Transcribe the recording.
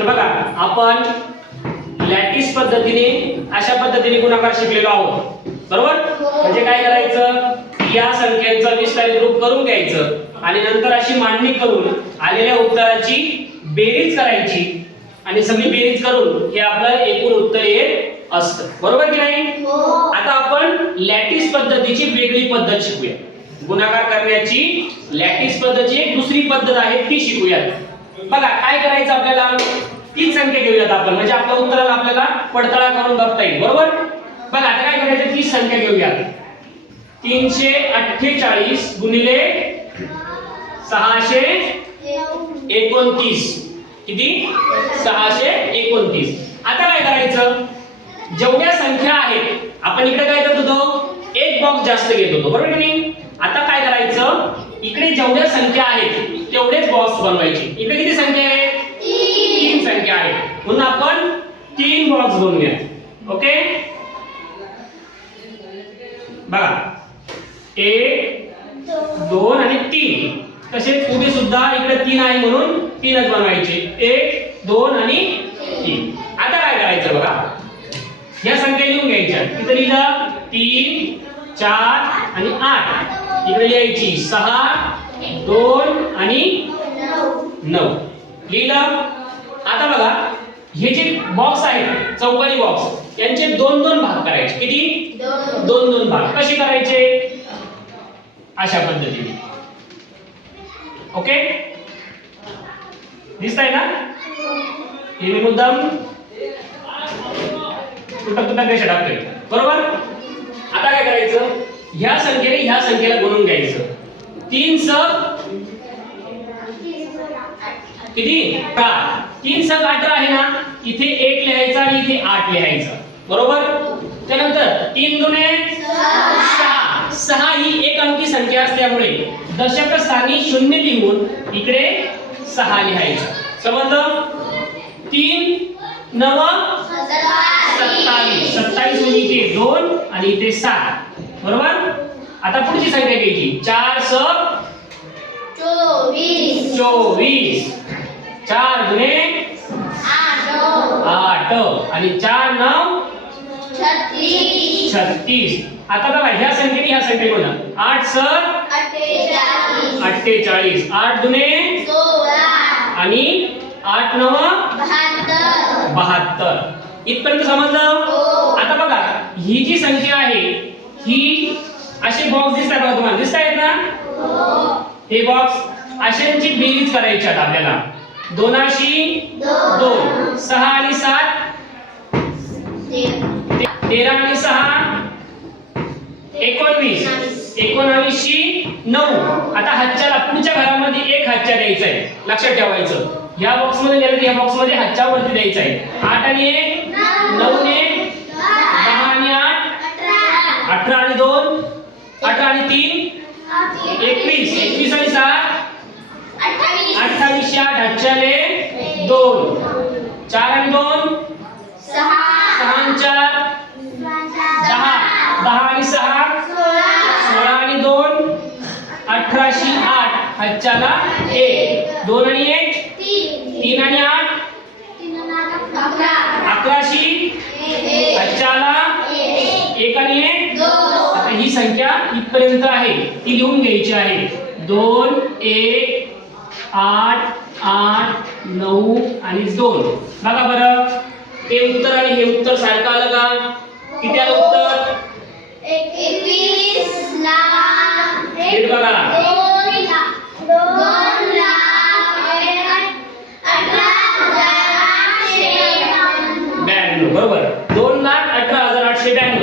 तर बघा आपण लॅटिस पद्धतीने अशा पद्धतीने गुणाकार शिकलेलो आहोत. बरोबर? म्हणजे काय करायचं? या संख्यांचा विस्तारित रूप करून घ्यायचं. आणि नंतर अशी मांडणी करून आलेल्या उत्तराची बेरीज करायची. आणि सगळी बेरीज करून हे आपलं एकूण उत्तर येत असतं. बरोबर की नाही? आता आपण लॅटिस पद्धतीची वेगळी पद्धत शिकूया. गुणाकार करण्याची लॅटिस पद्धतीची एक दुसरी पद्धत आहे ती शिकूयात. बघा काय करायचं आपल्याला? तीन संख्या घेऊयात आपण. म्हणजे आपल्या उत्तराला आपल्याला पडताळा करून बघता येईल. बरोबर? बघा आता काय करायचं? तीस संख्या घेऊयात. तीनशे अठ्ठेचाळीस गुणिले सहाशे एकोणतीस. किती? सहाशे एकोणतीस. आता काय करायचं? जेवढ्या संख्या आहेत आपण इकडे काय करत होतो? एक बॉक्स जास्त घेत होतो. बरोबर की नाही? आता काय करायचं? इकडे जेवढ्या संख्या आहेत तेवढेच बॉक्स बनवायचे. इकडे किती संख्या आहेत तीन संख्या आहेत. म्हणून आपण तीन बॉक्स बनवूया. ओके बघा. एक दोन आणि तीन. तसेच पुढे सुद्धा इकडे तीन आहे म्हणून तीनच बनवायचे. एक दोन आणि तीन. आता काय करायचं बघा? या संख्या लिहून घ्यायच्या. तिथं लिहिलं? तीन चार आणि आठ. इकडे यायची. सहा दोन आणि नऊ. लिहिलं? आता बघा हे जे बॉक्स आहेत चौकारी बॉक्स यांचे दोन दोन भाग करायचे. किती? दोन दोन भाग. कसे करायचे? अशा पद्धतीने. ओके? दिसतंय ना? हे मी मुद्दाम तुटक तुटक रेषा टाकतोय? बरोबर? आता काय करायचं? ह्या संख्येने संख्येला गुणून घ्यायचं. तीन सब किती? का तीन सग अठरा आहे ना? इथे एक लिहायचा आणि इथे आठ लिहायचं. बरोबर? त्यानंतर तीन दुने सहा. सहा ही एक अंकी संख्या असल्यामुळे दशक स्थानी शून्य लिहून इकडे सहा लिहायचं. समजलं? तीन नव सत्तावीस. सत्तावीस म्हणजे इथे दोन आणि इथे सात. बरोबर? आता पुढची संख्या घ्यायची. चार स चोवीस. चोवीस. चार गुणे आठ. आणि चार नऊ छत्तीस. आता बघा ह्या संख्येने ह्या संख्येकडून आठ सर अठ्ठेचाळीस. आठ दुने आणि आठ नव बहात्तर. बहात्तर. इथपर्यंत समजलं? हो. आता बघा ही जी संख्या आहे ही असे बॉक्स दिसतात का तुम्हाला. दिसत आहेत ना? हे बॉक्स अशांची बेरीज करायची आहेत आपल्याला. दोनाशी दोन. सहा आणि सात. तेरा आणि सहा. एकोणवीस. एकोणावीसशी नऊ. आता हातच्याला पुढच्या घरामध्ये एक हातच्या द्यायचा आहे लक्षात ठेवायचं. ह्या बॉक्समध्ये या बॉक्समध्ये हातच्या वरती द्यायचा आहे आठ आणि एक नऊ आणि एक दहा आणि आठ अठरा आणि दोन अठरा आणि तीन? एकवीस. एकवीस आणि सात? अठ्ठावीसशे आठ. हातच्याले दोन. चार आणि दोन? सहा आणि चार? दहा. दहा आणि सहा? सोळा आणि दोन? अठराशे आठ. हातच्याला एक. दोन आणि एक? तीन आणि आठ अकराशे हातच्याला एक आणि एक आता ही संख्या इथपर्यंत आहे. ती लिहून घ्यायची आहे. दोन एक आठ आठ नऊ आणि दोन. बघा बरं. ते उत्तर आणि हे उत्तर सारखं आलं का? किती आलं उत्तर? नीट बघा. ब्याण्णव. बरोबर. दोन लाख अठरा हजार आठशे ब्याण्णव.